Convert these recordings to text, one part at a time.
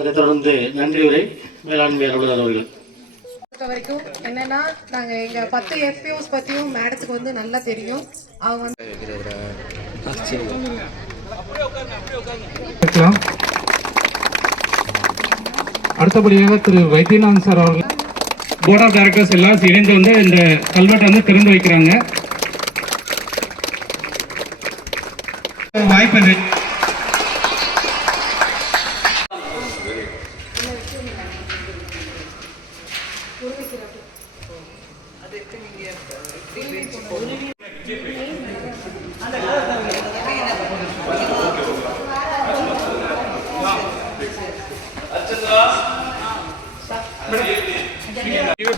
அதைத் தொடர்ந்து நன்றி உரை மேலாண்மை அலுவலர் அவர்கள். வரைக்கும் என்னன்னா நாங்கள் எங்கள் 10 FPOs பற்றியும் மேடத்துக்கு வந்து நல்லா தெரியும். அவங்க வந்து அடுத்தபடியாக திரு வைத்தியநாதன் சார் அவர்கள் போர்ட் ஆஃப் டைரக்டர்ஸ் எல்லாம் இணைந்து வந்து இந்த கல்வெட்டை வந்து திறந்து வைக்கிறாங்க. வாய்ப்பு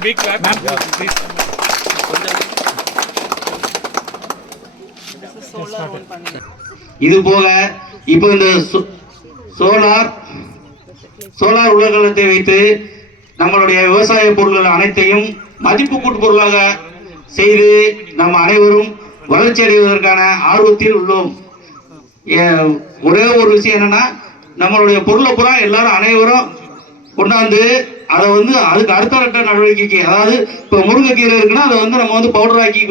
big clap, ma'am. Please. இது போக இப்போ இந்த சோலார் உலகளத்தை வைத்து நம்மளுடைய விவசாய பொருட்கள் அனைத்தையும் மதிப்பு கூட்டு பொருளாக செய்து நம்ம அனைவரும் வளர்ச்சி அடைவதற்கான ஆர்வத்தில் உள்ளோம். ஒரே ஒரு விஷயம் என்னன்னா, நம்மளுடைய பொருளை பூரா எல்லாரும் அனைவரும் கொண்டாந்து அதை வந்து அதுக்கு அடுத்த நடவடிக்கைக்கு, அதாவது இப்போ முருங்கைக்கீரை இருக்குன்னா அதை வந்து நம்ம வந்து பவுடராக்கி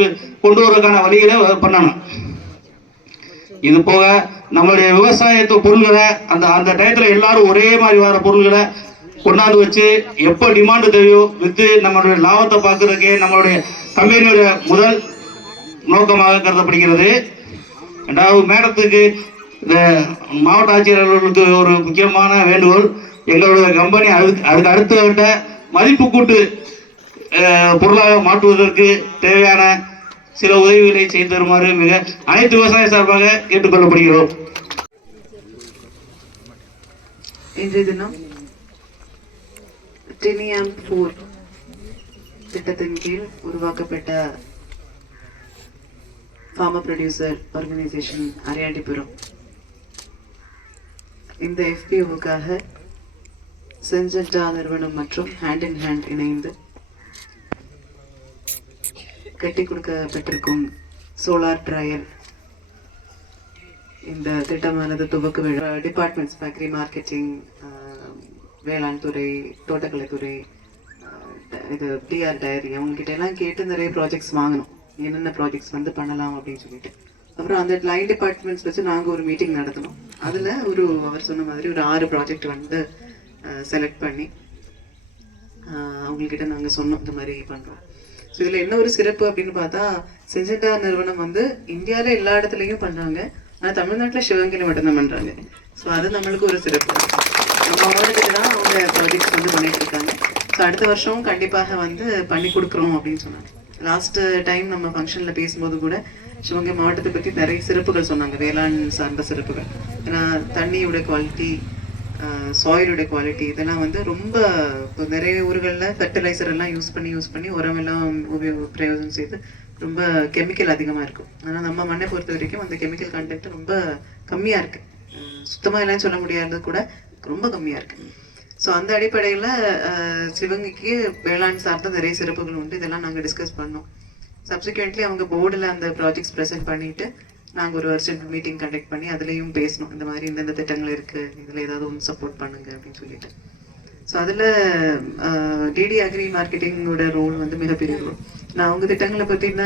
கொண்டு வரதுக்கான வழிகளை பண்ணணும். இது போக நம்மளுடைய விவசாயத்து பொருள்களை அந்த டயத்தில் எல்லாரும் ஒரே மாதிரி வர பொருள்களை கொண்டாந்து வச்சு எப்போ டிமாண்டு தேவையோ விற்று நம்மளுடைய லாபத்தை பார்க்கறதுக்கே நம்மளுடைய கம்பெனியோட முதல் நோக்கமாக கருதப்படுகிறது. ரெண்டாவது, மேடத்துக்கு இந்த மாவட்ட ஆட்சியர்களுக்கு ஒரு முக்கியமான வேண்டுகோள், எங்களுடைய கம்பெனி அதுக்கு அடுத்த மதிப்பு கூட்டு பொருளாக மாற்றுவதற்கு தேவையான சில உதவிகளை செய்து தருமாறு மிக அனைத்து விவசாய சார்பாக கேட்டுக்கொள்ளப்படுகிறோம். இன்றைய தினம் டெனியாம் 4 திட்டத்தின் கீழ் உருவாக்கப்பட்ட ஃபார்மர் ப்ரொடியூசர் ஆர்கனைசேஷன் அரியாண்டிபுரம் இந்த FPOவுக்காக சின்ஜெண்டா நிறுவனம் மற்றும் ஹேண்ட் இன் ஹேண்ட் இணைந்து கட்டி கொடுக்கப்பட்டிருக்கும் சோலார் ட்ரையல் இந்த திட்டமானது துவக்க விழா டிபார்ட்மெண்ட்ஸ், ஃபேக்டரி மார்க்கெட்டிங், வேளாண் துறை, தோட்டக்கலைத்துறை, இது டிஆர் டைரி, அவங்ககிட்ட எல்லாம் கேட்டு நிறைய ப்ராஜெக்ட்ஸ் வாங்கணும், என்னென்ன ப்ராஜெக்ட்ஸ் வந்து பண்ணலாம் அப்படின்னு சொல்லிட்டு. அப்புறம் அந்த லைன் டிபார்ட்மெண்ட்ஸ் வச்சு நாங்கள் ஒரு மீட்டிங் நடத்தினோம். அதில் அவர் சொன்ன மாதிரி ஒரு 6 ப்ராஜெக்ட் வந்து செலக்ட் பண்ணி அவங்கக்கிட்ட நாங்கள் சொன்னோம், இந்த மாதிரி பண்ணுறோம். ஸோ இதில் என்ன ஒரு சிறப்பு அப்படின்னு பார்த்தா, சின்ஜெண்டா நிறுவனம் வந்து இந்தியாவில் எல்லா இடத்துலையும் பண்ணுறாங்க, ஆனால் தமிழ்நாட்டில் சிவகங்கையில் மட்டும்தான் பண்ணுறாங்க. ஸோ அது நம்மளுக்கு ஒரு சிறப்பு. நம்ம மாவட்டத்துக்கு தான் அவங்க ப்ராஜெக்ட்ஸ் வந்து பண்ணிட்டு இருக்காங்க. ஸோ அடுத்த வருஷம் கண்டிப்பாக வந்து பண்ணி கொடுக்குறோம் அப்படின்னு சொன்னாங்க. லாஸ்ட் டைம் நம்ம ஃபங்க்ஷனில் பேசும்போது கூட சிவகங்கை மாவட்டத்தை பற்றி நிறைய சிறப்புகள் சொன்னாங்க, வேளாண் சார்ந்த சிறப்புகள். ஏன்னா தண்ணியோட குவாலிட்டி, சாயிலோட குவாலிட்டி, இதெல்லாம் வந்து ரொம்ப இப்போ நிறைய ஊர்களில் ஃபெர்டிலைசர் எல்லாம் யூஸ் பண்ணி உரமெல்லாம் பிரயோஜனம் செய்து ரொம்ப கெமிக்கல் அதிகமாக இருக்கும். ஆனால் நம்ம மண்ணை பொறுத்த வரைக்கும் அந்த கெமிக்கல் கண்டென்ட் ரொம்ப கம்மியாக இருக்குது. சுத்தமாக இல்லைன்னு சொல்ல முடியாதது கூட ரொம்ப கம்மியாக இருக்குது. ஸோ அந்த அடிப்படையில் சிவகங்கைக்கு வேளாண் சார்ந்த நிறைய சிறப்புகள் உண்டு. இதெல்லாம் நாங்கள் டிஸ்கஸ் பண்ணோம். சப்சிக்வெண்ட்லி அவங்க போர்டில் அந்த ப்ராஜெக்ட்ஸ் ப்ரெசென்ட் பண்ணிவிட்டு நாங்கள் ஒரு வருஷம் மீட்டிங் கண்டக்ட் பண்ணி அதுலேயும் பேசணும், இந்த மாதிரி இந்தந்த திட்டங்கள் இருக்குது, இதில் ஏதாவது ஒன்று சப்போர்ட் பண்ணுங்க அப்படின்னு சொல்லிட்டு. ஸோ அதில் டிடி அக்ரி மார்க்கெட்டிங்கோட ரோல் வந்து மிகப்பெரிய ரோல். நான் அவங்க திட்டங்களை பற்றின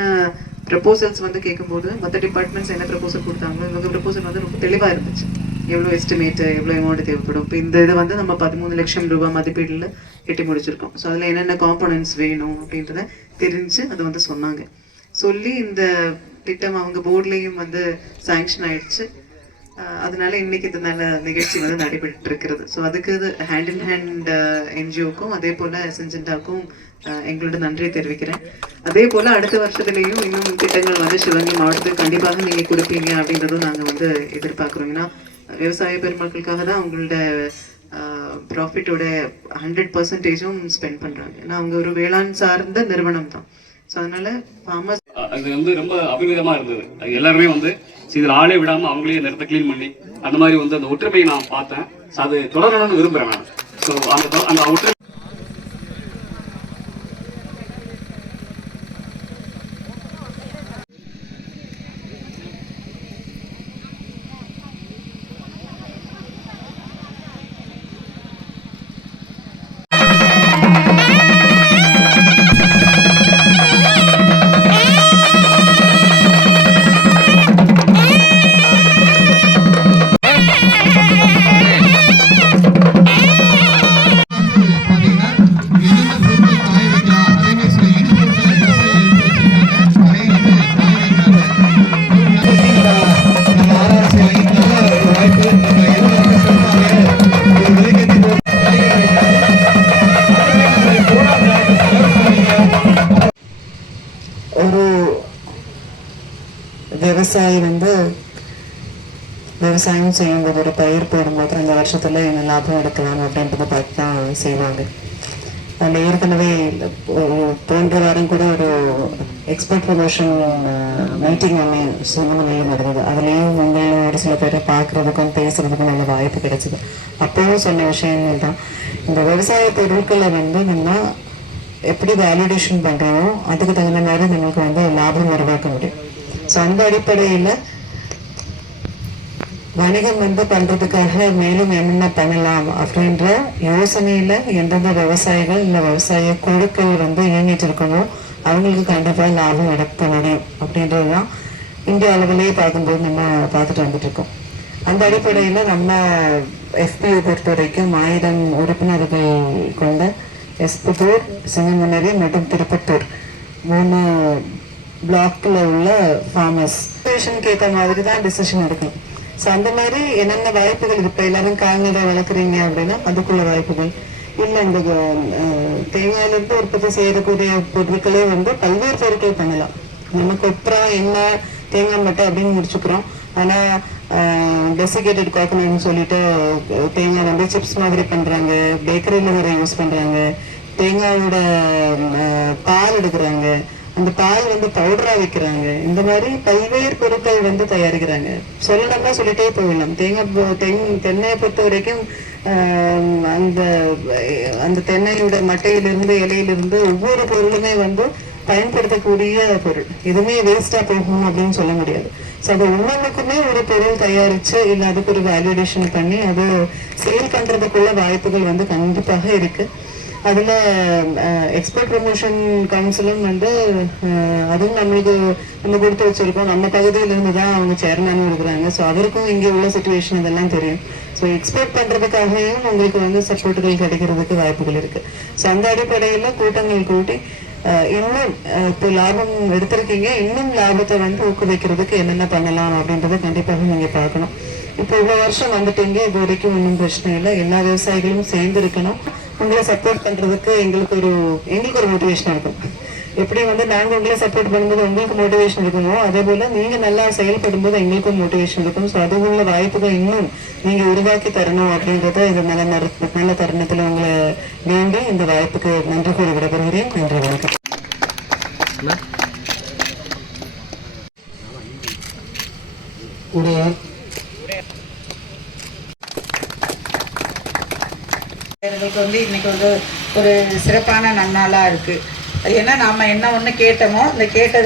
ப்ரப்போசல்ஸ் வந்து கேட்கும்போது மற்ற டிபார்ட்மெண்ட்ஸ் என்ன ப்ரப்போசல் கொடுத்தாங்களோ இவங்க ப்ரப்போசல் வந்து ரொம்ப தெளிவாக இருந்துச்சு. எவ்வளோ எஸ்டிமேட்டு, எவ்வளோ அமௌண்ட் தேவைப்படும். இப்போ இந்த இதை வந்து நம்ம 13 லட்சம் ரூபாய் மதிப்பீடில் கட்டி முடிச்சிருக்கோம். ஸோ அதில் என்னென்ன காம்பனன்ட்ஸ் வேணும் அப்படின்றத தெரிஞ்சு அதை வந்து சொன்னாங்க. சொல்லி இந்த திட்டம் அவங்க போர்ட்லேயும் வந்து சாங்ஷன் ஆயிடுச்சு. அதனால இன்னைக்கு இந்த நல்ல நிகழ்ச்சி வந்து நடைபெற்று இருக்கிறது. ஸோ அதுக்கு ஹேண்ட் இன் ஹேண்ட் NGOக்கும் அதே போல் சின்ஜெண்டாக்கும் எங்களோட நன்றியை தெரிவிக்கிறேன். அதே போல் அடுத்த வருஷத்துலேயும் இன்னும் திட்டங்கள் வந்து சிவகங்கை மாவட்டத்துக்கு கண்டிப்பாக நீங்கள் கொடுப்பீங்க அப்படின்றதும் நாங்கள் வந்து எதிர்பார்க்குறோம். ஏன்னா விவசாய பெருமக்களுக்காக தான் அவங்களோட ப்ராஃபிட்டோட 100% ஸ்பெண்ட் பண்ணுறாங்க. ஏன்னா அவங்க ஒரு வேளாண் சார்ந்த நிறுவனம் தான். ஸோ அதனால ஃபார்மர்ஸ் அது வந்து ரொம்ப அபிவிதமா இருந்தது. எல்லாருமே வந்து இதில் ஆளே விடாம அவங்களே இந்த இடத்த கிளீன் பண்ணி அந்த மாதிரி வந்து அந்த ஒற்றுமையை நான் பார்த்தேன். அது தொடரணும்னு விரும்புகிறேன் நான். ஸோ அந்த ஒற்றுமை விவசாயி வந்து விவசாயம் செய்யும்போது ஒரு பயிர் போடும்போது அந்த வருஷத்துல என்ன லாபம் எடுக்கலாம் அப்படின்றத பார்த்து தான் செய்வாங்க. அதில் ஏற்கனவே போன்ற வாரம் கூட ஒரு எக்ஸ்பர்ட் ப்ரமோஷன் மீட்டிங் ஒன்று சிவமணிலையும் நடந்தது. அதுலேயும் உங்களும் ஒரு சில பேரை பார்க்குறதுக்கும் பேசுறதுக்கும் நல்ல வாய்ப்பு கிடைச்சிது. அப்போவும் சொன்ன விஷயங்கள் தான், இந்த விவசாய பொருட்களை வந்து நம்ம எப்படி வேலிடேஷன் பண்ணுறோமோ அதுக்கு தகுந்த மாதிரி நம்மளுக்கு வந்து லாபம் உருவாக்க முடியும். ஸோ அந்த அடிப்படையில் வணிகம் வந்து பண்றதுக்காக மேலும் என்னென்ன பண்ணலாம் அப்படின்ற யோசனையில எந்தெந்த விவசாயிகள் இல்லை விவசாய குழுக்கள் வந்து இயங்கிட்டு இருக்கமோ அவங்களுக்கு கண்டிப்பா லாபம் எடுக்க முடியும் அப்படின்றதுதான் இந்திய அளவிலேயே பார்க்கும்போது நம்ம பார்த்துட்டு வந்துட்டு இருக்கோம். அந்த அடிப்படையில நம்ம FPO பொறுத்த வரைக்கும் 1000 உறுப்பினர்கள் கொண்ட எஸ்புத்தூர், சிங்கமுனரி மற்றும் திருப்பத்தூர் 3 பிளாக்ல உள்ள ஃபார்மர்ஸ் ஏற்ற மாதிரி தான் டிசிஷன் எடுக்கணும். ஸோ அந்த மாதிரி என்னென்ன வாய்ப்புகள் இப்போ எல்லாரும் கால்நடை வளர்க்குறீங்க அப்படின்னா அதுக்குள்ள வாய்ப்புகள் இல்லை. இந்த தேங்காயிலிருந்து உற்பத்தி செய்யக்கூடிய பொருட்களே வந்து பல்வேறு பொருட்கள் பண்ணலாம். நம்ம கொப்ரா, எண்ணெய், தேங்காய் மட்டை அப்படின்னு முடிச்சுக்கிறோம். ஆனால் டெசிகேட்டட் காக்கனட்னு சொல்லிட்டு தேங்காய் வந்து சிப்ஸ் மாதிரி பண்ணுறாங்க, பேக்கரியில் வேற யூஸ் பண்ணுறாங்க, தேங்காயோட பால் எடுக்கிறாங்க, அந்த பால் வந்து பவுடரா வைக்கிறாங்க. இந்த மாதிரி பல்வேறு பொருட்கள் வந்து தயாரிக்கிறாங்க. சொல்லணும்னா சொல்லிட்டே போயிடலாம். தென்னையை பொறுத்த வரைக்கும் அந்த அந்த தென்னையோட மட்டையிலிருந்து இலையிலிருந்து ஒவ்வொரு பொருளுமே வந்து பயன்படுத்தக்கூடிய பொருள். எதுவுமே வேஸ்டா போகும் அப்படின்னு சொல்ல முடியாது. ஸோ அது ஒவ்வொன்றுக்குமே ஒரு பொருள் தயாரிச்சு இல்லை அதுக்கு ஒரு வேல்யூடேஷன் பண்ணி அது சேல் பண்றதுக்குள்ள வாய்ப்புகள் வந்து கண்டிப்பாக இருக்கு. அதில் எக்ஸ்போர்ட் ப்ரமோஷன் கவுன்சிலும் வந்து அதுவும் நம்மளுக்கு நம்ம கொடுத்து வச்சிருக்கோம். நம்ம பகுதியிலிருந்து தான் அவங்க சேர்மேனும் இருக்கிறாங்க. ஸோ அவருக்கும் இங்கே உள்ள சுச்சுவேஷன் இதெல்லாம் தெரியும். ஸோ எக்ஸ்போர்ட் பண்ணுறதுக்காகவும் உங்களுக்கு வந்து சப்போர்ட்டுகள் கிடைக்கிறதுக்கு வாய்ப்புகள் இருக்கு. ஸோ அந்த அடிப்படையில் கூட்டங்கள் கூட்டி இன்னும் இப்போ லாபம் எடுத்திருக்கீங்க, இன்னும் லாபத்தை வந்து ஊக்குவிக்கிறதுக்கு என்னென்ன பண்ணலாம் அப்படின்றத கண்டிப்பாக நீங்கள் பார்க்கணும். இப்போ இவ்வளோ வருஷம் வந்துட்டீங்க, இது வரைக்கும் ஒன்றும் பிரச்சனை இல்லை. எல்லா விவசாயிகளும் சேர்ந்து இருக்கணும். உங்களை சப்போர்ட் பண்றதுக்கு எங்களுக்கு ஒரு மோட்டிவேஷன் இருக்கும். எப்படி வந்து நாங்க உங்களை சப்போர்ட் பண்ணும்போது உங்களுக்கு மோட்டிவேஷன் இருக்குமோ அதே போல நீங்க நல்லா செயல்படும் போது எங்களுக்கும் மோட்டிவேஷன் இருக்கும். ஸோ அது உள்ள வாய்ப்புகள் இன்னும் நீங்க உருவாக்கி தரணும் அப்படின்றத இந்த நல்ல தருணத்துல உங்களை வேண்டி இந்த வாய்ப்புக்கு நன்றி கூறி விடைபெறுகிறேன். நன்றி, வணக்கம். வந்து இன்னைக்கு வந்து ஒரு சிறப்பான நன்னாளா இருக்கு. அது ஏன்னா நாம என்ன ஒண்ணு கேட்டோமோ அந்த கேட்டது